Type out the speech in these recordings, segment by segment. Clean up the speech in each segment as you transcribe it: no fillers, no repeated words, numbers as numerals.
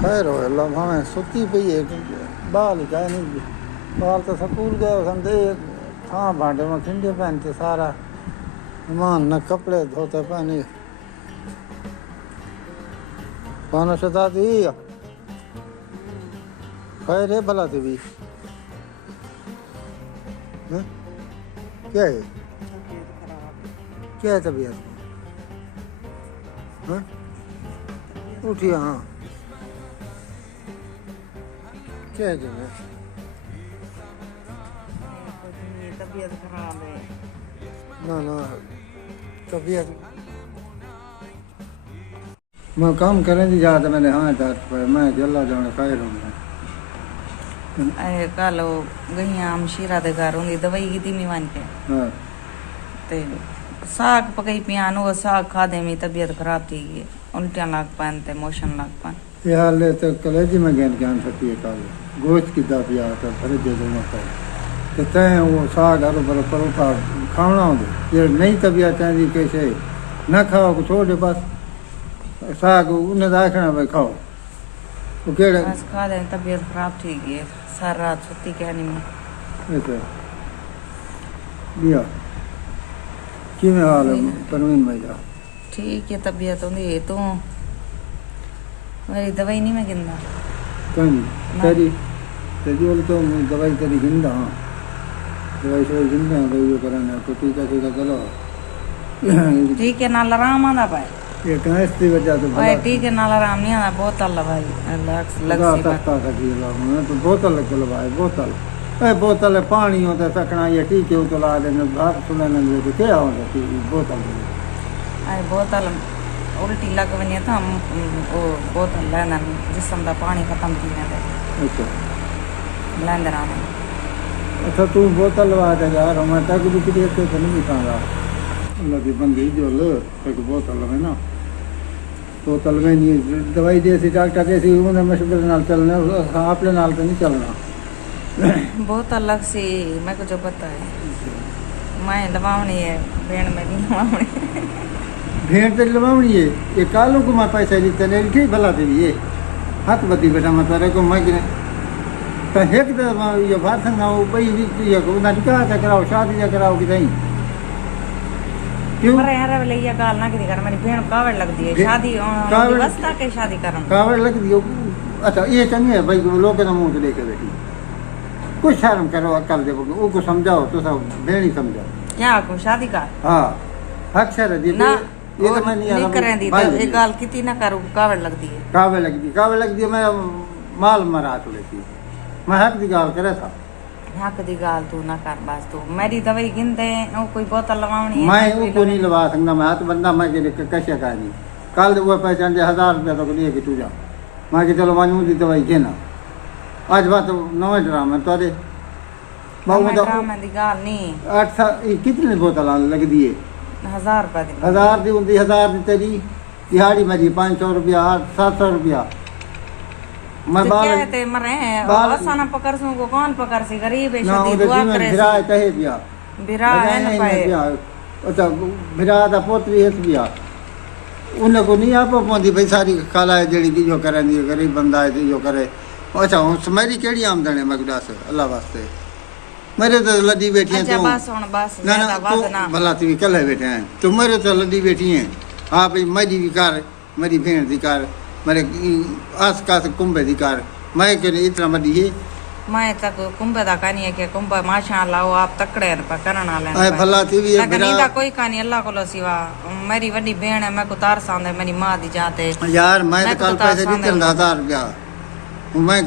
खैर हो अल्लाह भावें सुती पई है बाल क्या नहीं बाल तो स्कूल गए समझे हाँ भांडे में खिंडे पहनते सारा ईमान न कपड़े धोते पहने पाना शता दी खैर है भला थी भी है? क्या है क्या है तबीयत हाँ उठी हाँ क्या है तुम्हें तबीयत खराब है ना ना तबीयत मैं काम करें थी ज़्यादा मैंने हाँ दर्द पर मैं जल्ला जाने खैर हूँ कल गई हम शीरा दे घर होंगी दवाई की थी मान के हाँ ते साग पकई पियान वो साग खा दे मेरी तबीयत खराब थी गई उल्टियां लग पान ते मोशन लग पान ये हाल है तो कलेजी में ज्ञान सकती है काल गोश्त की दापिया तो भरे दे देना चाहिए तो तय वो साग आलू बरो परोठा खाना होंगे ये नई तबीयत है कैसे न खाओ को छोड़ दे बस साग उन्हें दाखना भाई खाओ वो केड़े बस खा दे तबीयत खराब थी गई सारी रात सुती क्या नहीं मैं ऐसे दिया कि में हाल है परवीन भैया ठीक है तबीयत होंगी तू मेरी दवाई नहीं मैं गिंदा कहीं तेरी तेरी बोले तो दवाई तेरी गिंदा हाँ दवाई से गिंदा भाई वो कराना तो टीका चलो ठीक है नाल आराम आंदा पाए ये कहाँ इसकी वजह से भाई ठीक है नाल आराम नहीं आंदा बोतल भाई लग सी तो बोतल को भाई बोतल ए बोतल पानी होता सकना ये टीके तो ला देने बात सुनने में तो क्या होता बोतल आई बोतल उल्टी लग वने तो हम वो बोतल लेना जिसम दा पानी खत्म थी वेंदे अच्छा लेंदे रहना अच्छा तू बोतल लगा दे यार मैं तक भी किसी से नहीं खाऊंगा अल्लाह की बंदी जो लो एक बोतल में ना बोतल में नहीं दवाई जैसी डॉक्टर जैसी उन्हें मशवरे नाल चलना आपने नाल तो नहीं चलना बोतल लग सी मैं को जो पता है मैं लवावनी है भेण में नहीं लवावनी भेड़ तेरी लवावनी है ये कालों को मैं पैसा दी तेरे ठीक भला तेरी ये हाथ बती बेटा मैं तेरे को मैं तो एक ये बात ना वो भाई ये को ना निकाह कराओ शादी कराओ कि नहीं क्यों पर यार वाले ये गाल ना की कर मेरी भेण कावड़ लगदी है शादी व्यवस्था के शादी करन कावड़ लग दियो अच्छा ये चंगे है भाई लोग ना मुंह से लेके बैठी कुछ शर्म करो अकल दे वो को समझाओ तो सब भेड़ ही समझाओ क्या को शादी का हाँ अक्सर है ना ये तो मैं नहीं करें दी तो एक गाल कितनी ना करूं कावड़ लगदी है कावड़ लगदी मैं माल मरा चुके थी मैं हक दी गाल करे था हक दी गाल तू ना कर बस तू मेरी दवाई गिनते ओ कोई बोतल लवावनी है मैं वो नहीं लगा सकता मैं हाथ बंदा मैं के कैसे का नहीं कल वो पहचान दे 1000 रुपया तो लिए कि तू जा मैं कि चलो मानू दी दवाई घेना आज बात नवे ड्रामा तोरे बाबू तो ड्रामा दी गाल नहीं 8 कितने बोतल लग दिए 1000 रुपया दी 1000 दी उनकी 1000 दी तेरी दिहाड़ी मेरी 500 रुपया 700 रुपया मैं तो बाल क्या है ते मरे आसाना पकड़ सू को कौन पकड़ सी गरीब है ना शादी उधर दुआ जी करे में भिरा तहे बिया बिरा है ना पाए अच्छा भिरा दा पोतरी है बिया उन्हें को नहीं आप पौंदी भाई सारी काला है जेड़ी की जो करे दी गरीब बंदा है जो करे अच्छा मेरी केड़ी आमदन है मगदास अल्लाह वास्ते मेरे तो लड़ी बैठी हैं अच्छा तू बस हुन बस ना ज्यादा ना बात ना भला तू कल बैठे हैं तू मेरे तो लड़ी बैठी हैं हाँ भाई मेरी भी कार मेरी भेड़ दी कार मेरे आस पास कुंभे दी कार मैं के इतना बड़ी है मैं तक कुंभ दा कानी है के कुंभ माशाअल्लाह आप तकड़े पर करन आले आए भला थी भी लेकिन नीदा कोई कानी अल्लाह को सिवा मेरी वड्डी बहन है मैं को तार सांदे मेरी मां दी जाते यार मैं तो कल पैसे देते 1000 रुपया मैं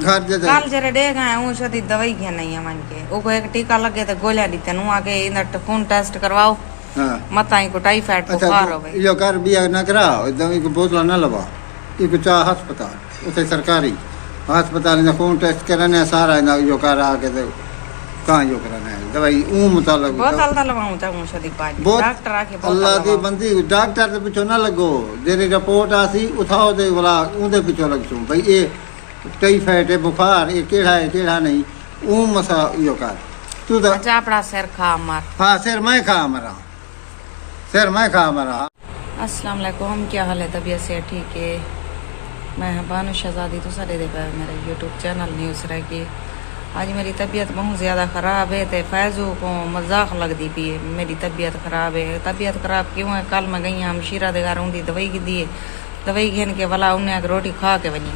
घर जे कल जरे डे गए हूं शादी दवाई के नहीं है मन के ओ को एक टीका लगे तो गोलियां दीते नु आके इंदा खून टेस्ट करवाओ हां मताई को टाइफाइड बुखार हो गई यो कर बिया ना कराओ दवाई को बोतल ना लवा एक चा अस्पताल उसे सरकारी अस्पताल में खून टेस्ट कराने सारा ना यो कर आके तो कहां यो कराना है दवाई मुताबिक बोतल दा लगाऊं चाहूं शादी पाज डॉक्टर आके अल्लाह दी बंदी डॉक्टर दे पीछे ना लगो जेरी रिपोर्ट आसी उठाओ दे वाला उनदे पीछे लगसू भाई ये टाइफाइड है बुखार ये केड़ा नहीं मसा यो कर तू तो अच्छा अपना सिर खा मार हां सिर मैं खा मरा अस्सलाम वालेकुम, क्या हाल है? तबीयत से ठीक है? मैं बानो शहजादी, तो सारे देखा मेरे यूट्यूब चैनल न्यूज़ रह की। आज मेरी तबीयत बहुत ज़्यादा ख़राब है, तो फैज़ू को मजाक लगती पी है मेरी तबीयत ख़राब है। तबीयत ख़राब क्यों है? कल मैं गई हमशीरा दे घर उनकी दवाई की दी, दवाई घेन के वाला उन्हें रोटी खा के बनी।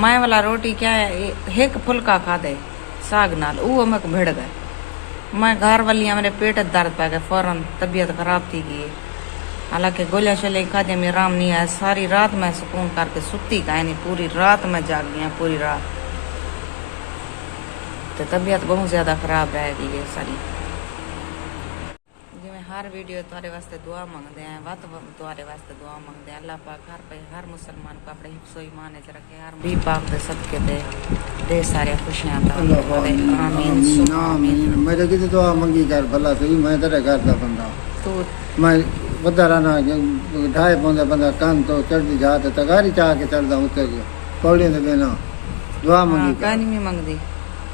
मैं वाला रोटी क्या है, एक फुलका खा दे साग नाल, वो मैं भिड़ गए। मैं घर वाली मेरे पेट दर्द पै गए, फ़ौरन तबीयत ख़राब थी गई। हालांकि गोलियां शोलियां खाते में आराम नहीं आया। सारी रात मैं सुकून करके सुती का नहीं, पूरी रात मैं जाग गया, पूरी रात। तो तबीयत बहुत ज़्यादा ख़राब रहेगी ये सारी। जिवें हर वीडियो तुम्हारे वास्ते दुआ मंगते हैं, वत तुम्हारे वास्ते दुआ मंगते हैं। अल्लाह पाक हर मुसलमान को अपने हिफ्ज़ो ईमान च रखे, हर भी पाक दे सदके दे सारे खुशियां अता फरमावे। आमीन आमीन। मेरे की दुआ मंगी कर भला सही, मैं तेरे घर का बंदा तू मैं बदा रहना ढाई पौंदा बंदा कान तो चढ़ती जात तगारी चाह के चढ़दा उतर पौड़े दे बिना दुआ मंगी कर कानी में मंगदी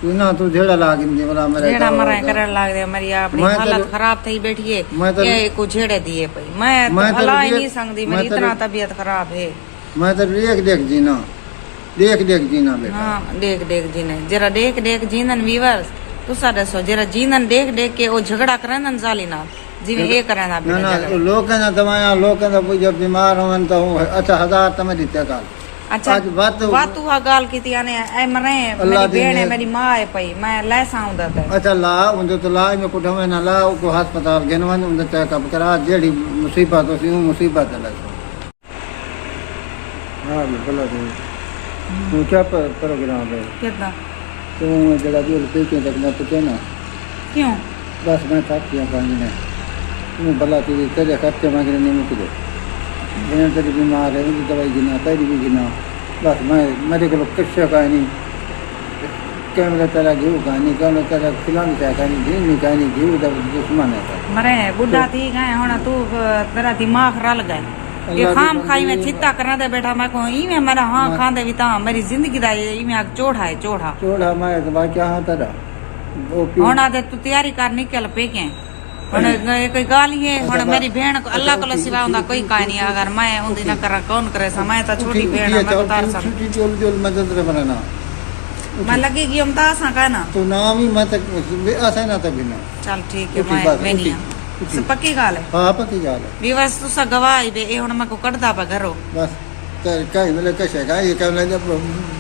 तू ना तू झेड़ा लाग दी वाला मेरे जेड़ा मरे करन लाग दे। मेरी अपनी हालत खराब थई बैठी है, ये को झेड़े दिए पई। मैं भला ही नहीं संगदी, मेरी इतना तबीयत खराब है। मैं तो देख जीना, देख जीना बेटा। हां देख जीने, जरा देख जीनन वीवर्स तुसा दसो, जरा जीनन देख के ओ झगड़ा करन जाली ना जिवे ए करना ना ना लोग ना दवाया लोग ना जब बीमार होवन तो अच्छा 1000 तमे दिते काल। अच्छा आज बात हुआ गाल कीती आने ए मरे मेरी बहन है, मेरी मां है पई, मैं ले साउंदा ते अच्छा ला उंदे तो ला में कुठ में ना ला को अस्पताल गेनवन उंदे चेकअप करा, जेडी मुसीबत होसी वो मुसीबत है। हां भला तू क्या प्रोग्राम है कितना तू जगह दी पे के तक ना तो ना क्यों? बस मैं थक गया पानी में। तू भला तेरे खर्चे मांगने नहीं मुक दे, मैं तेरी बीमार है उनकी दवाई गिना तेरी भी गिना। बस मैं मेरे को कच्चा का नहीं क्या मेरा तेरा घी का नहीं, क्या मेरा तेरा खिलाने का नहीं, घी नहीं का नहीं, घी दुश्मन है मरे बुढ़ा थी गए होना। तू तेरा दिमाग रल गए, ये खाम खाई में चित्ता करना दे बेटा। मैं को ई में मेरा हां खांदे भी ता मेरी जिंदगी दा ई में चोड़ा है चोड़ा मैं तो बाकी क्या हां तेरा होना दे। तू तैयारी कर निकल पे के कोई गाल ही है हुन मेरी बहन को अल्लाह को सिवा हुंदा कोई काई नहीं। अगर मैं हुंदी ना कर कौन करे सा, मैं तो छोटी बहन मैं उतार सा छोटी जोल मदद रे बनाना मैं लगेगी हम ता सा कहना तू नाम ही मत ऐसा ना तो बिना चल ठीक है। मैं वेनी सब पक्की गाल है। हां पक्की गाल है। विवस तुसा गवाही बे ए हुन मैं को कटदा पा घरो बस कहीं मिले कैसे का ये कहीं मिले जब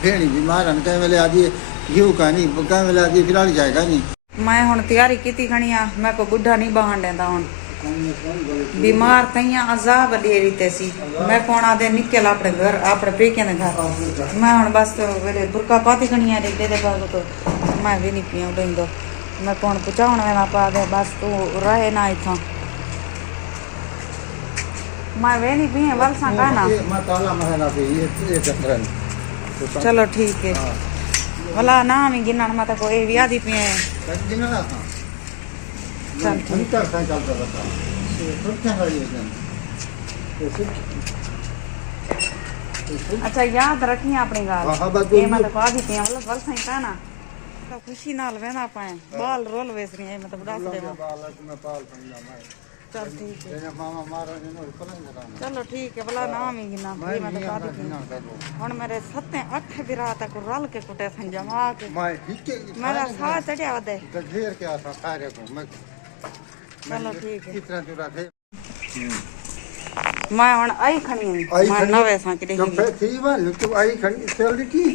भेड़ी बीमार है कहीं मिले आदि घी का नहीं, कहीं मिले आदि फिलहाल जाएगा नहीं। मैं हुन तैयारी कीती खणी आ, मैं को बुढ़ा नहीं बहान देंदा हुन बीमार तैया अजाब दे रीते सी। मैं कौन आदे निकल अपने घर अपने पेके ने घर। मैं हुन बस मेरे बुरका पाती खणी आ दे दे बागो तो मैं भी नहीं पिया लेंदो। मैं कौन पुचाउण वेना पा दे, बस तू रहे ना इथों मैं वे नहीं पिए वल सा कहना मैं ताला महना पे ये चक्कर। चलो ठीक है भला ना मी गिनन मत को ए व्याधि पिए गिनना था चल ठीक है चलता बता सब क्या है ये अच्छा याद रखी अपनी गाल। हां बस ये मत को आदि पिए मतलब वल सा कहना तो खुशी नाल वेना पाए बाल रोल वेस रही है मतलब उड़ास दे बाल में पाल पंजा मैं चल ठीक है। तेरे मामा मारो ने पलंग लगाना चलो ठीक है भला नाम ही गिना मैं मत को आदि करूं हुन मेरे 7-8 बिरा तक रल के कुटे संजमा के मैं हिके मेरा साथ चढ़िया वदे तो घेर के आसा सारे को मैं चलो ठीक है। कितना चुरा थे मैं हुन आई खणी मैं नवे सा के तो फिर थी वाल तू आई खड़ी चल की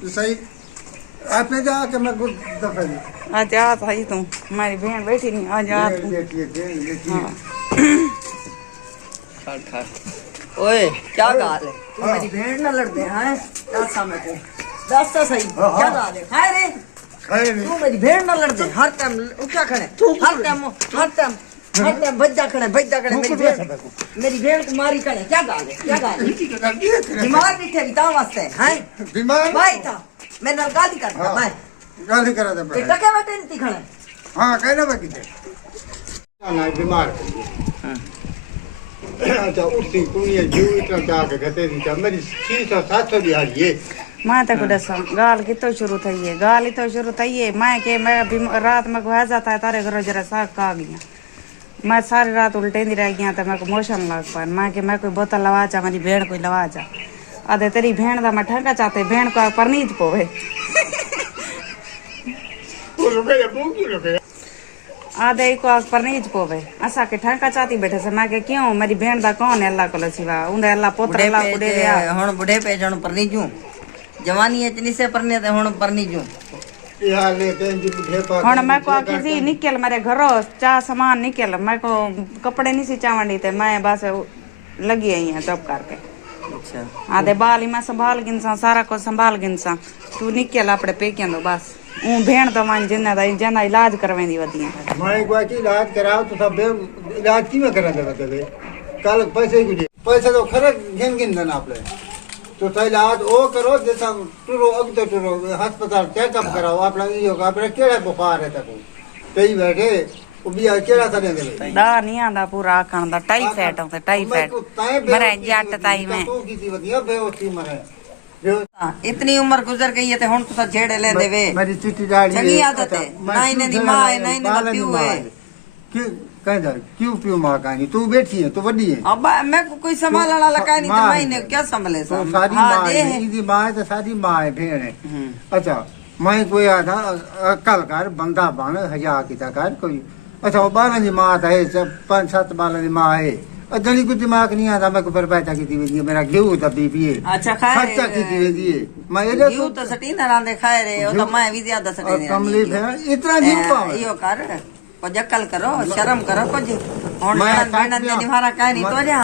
तो सही आपने जा के मैं गुड दफा आज आ सही तू हमारी बहन बैठी नहीं आज आ तू ओए क्या गाल है तू मेरी बहन ना लड़ दे हैं दस समय को दस तो सही क्या गाल है हाय रे तू मेरी बहन ना लड़ दे हर टाइम उठा खड़े हर टाइम भज्जा खड़े मेरी बहन को मारी खड़े क्या गाल है बीमार भी थे बिता वास्ते हैं बीमार भाई था मैं नल गाली कर मैं गाली करा दे बेटा क्या बैठे नहीं खड़े हां कहना बाकी थे ना बीमार अच्छा उठती कुनिया जीव इतना चाह के कहते थी मेरी 600-700 दिहाड़ी है। मैं तो कुछ दसा गाल कितो शुरू थई है, गाल ही तो शुरू थई है। मैं के मैं रात में को आ जाता है तारे घर जरा साग का गया मैं सारी रात उल्टे नहीं रह गया तो मेरे को मोशन लग पाया मैं कि मैं कोई बोतल लवा चा मेरी भेड़ कोई लवा चा आधे तेरी भेड़ दा मैं ठंका चाहते भेड़ को परनीत पोवे आधे को परनीत पोवे असा के ठंका चाहती बैठे से मैं के क्यों मेरी भेड़ दा कौन है अल्लाह को सिवा उंदे अल्लाह पुत्र अल्लाह बुढ़े गया हुन बुढ़े पे जण परनी जूं जवानी इतनी से परने ते हुन परनी जूं हुन मैं को आखी थी निकल मेरे घरों चा सामान निकल मैं को कपड़े नहीं सी चावंडी ते मैं बस लगी आई है चुप करके अच्छा आधे बाल ही मैं संभाल गिनसा सारा कुछ संभाल गिनसा तू निकल अपने पेकियां दो बस ऊ भेण तो मान जिन्ना दा जना इलाज करवेंदी वदियां मैं को की इलाज कराओ तो सब इलाज की में करा देवे कल पैसे कुछ पैसे तो खरे गिन देना आपले तो तो इलाज ओ करो जैसा टुरो अग तो टुरो अस्पताल चेकअप कराओ अपना यो अपने केड़ा बुखार है तको कई बैठे ओ भी केड़ा सने दे दा नहीं आंदा पूरा आखण दा टाइफाइड होता टाइफाइड मरे जट ताई में तू की वदिया बेहोशी मरे इतनी उम्र गुजर गई है ते हुन तो छेड़े ले देवे मेरी चिट्ठी दाढ़ी चंगी आदत है ना इने दी मां है ना इने दा प्यू है क्यों कहदा क्यों प्यू मां कहानी तू बैठी है तू बड़ी है अब मैं को कोई संभालने वाला का नहीं तो मैं इने क्या संभले तो सा सारी हां मां दे है इदी मां है तो सारी मां है भेड़ है अच्छा मैं कोई आधा अकल कर बंदा बन हजा किता कर कोई अच्छा वो बालन दी मां है सब 5-7 बालन दी मां है अजनी को दिमाग नहीं आता मैं को फिर पैसा की दी मेरा घेऊ तभी पिए अच्छा खाए खर्चा की दी मैं ये यू तो सटी ना रांदे खाए रे ओ तो मैं भी ज्यादा सटी और कमली भेड़ इतना जीव पावे यो कर को जक्कल करो शर्म करो कुछ हुन मैं बनन दे निभारा काई नहीं तो जा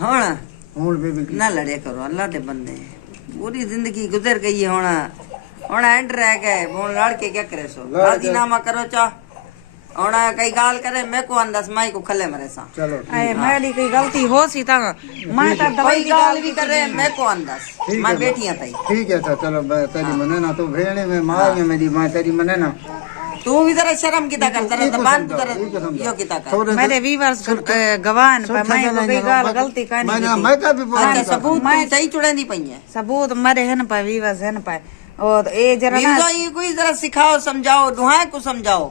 हुन हूं बेबी ना लड़े करो अल्लाह दे बंदे पूरी जिंदगी गुजर गई है हुन एंड रह गए हुन लड़के क्या करे सो राजीनामा करो चा हुन कई गाल करे मैं को अंदस माई को खले मरे सा चलो ए मेरी कोई गलती हो सी ता मैं ता दवाई कोई गाल भी करे मैं को अंदस मैं बैठियां तई ठीक है अच्छा चलो तेरी मने ना तो भेड़े में मार में मेरी मां तेरी मने ना तू भी जरा शर्म किता कर जरा जबान तू जरा यो किता कर मेरे व्यूअर्स गवान पर मैं को कोई गाल गलती का नहीं मैं का भी अच्छा सबूत मैं सही चुड़ेंदी पई है सबूत मरे हन पर व्यूअर्स हन पर और ए जरा ना ये कोई जरा सिखाओ समझाओ दुहाए को समझाओ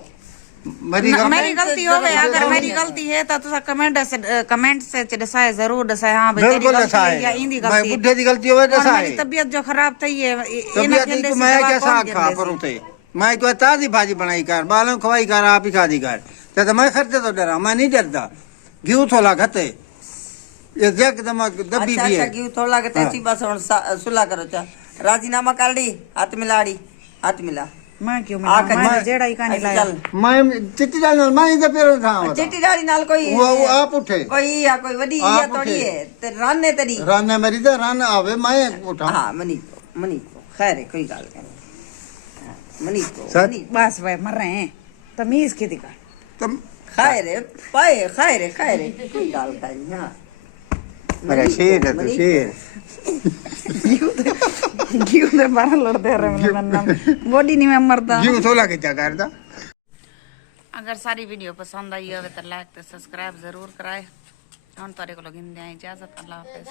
मेरी मेरी गलती हो गई अगर मेरी गलती है तो तुसा कमेंट से दसाए जरूर दसाए हां भाई तेरी गलती है या इंदी मैं गलती बुढ़े दी गलती होवे दसाए मेरी तबीयत जो खराब थई है तबीयत को मैं क्या साग खा परोते मैं को ताजी भाजी बनाई कर बालों खवाई कर आप ही खादी कर तो मैं खर्चे तो डरा मैं नहीं डरदा घी थोड़ा खते ये एकदम दबी भी है अच्छा घी थोड़ा के तेची बस हुन सुला करो चा राजीनामा कर दी हाथ मिला मैं क्यों मैं जेड़ा ही कानी लाया मैं चिट्ठी डाल मैं इधर पेरो था चिट्ठी डाली नाल कोई वो आप उठे कोई या कोई वडी या थोड़ी है ते राने तेरी रान मेरी तो रान आवे मैं उठा हां मनी को खैर है कोई गाल नहीं मनी बस भाई मर रहे हैं तमीज की दिखा तुम खैर है पाए खैर है कोई गाल का नहीं हां मेरा शेर है तो शेर क्यों दे बार लड़ते रहे मैं बॉडी नहीं मैं मरता क्यों थोड़ा के क्या करदा अगर सारी वीडियो पसंद आई हो तो लाइक तो सब्सक्राइब जरूर कराए हम तारे को लोग इजाजत अल्लाह हाफिज।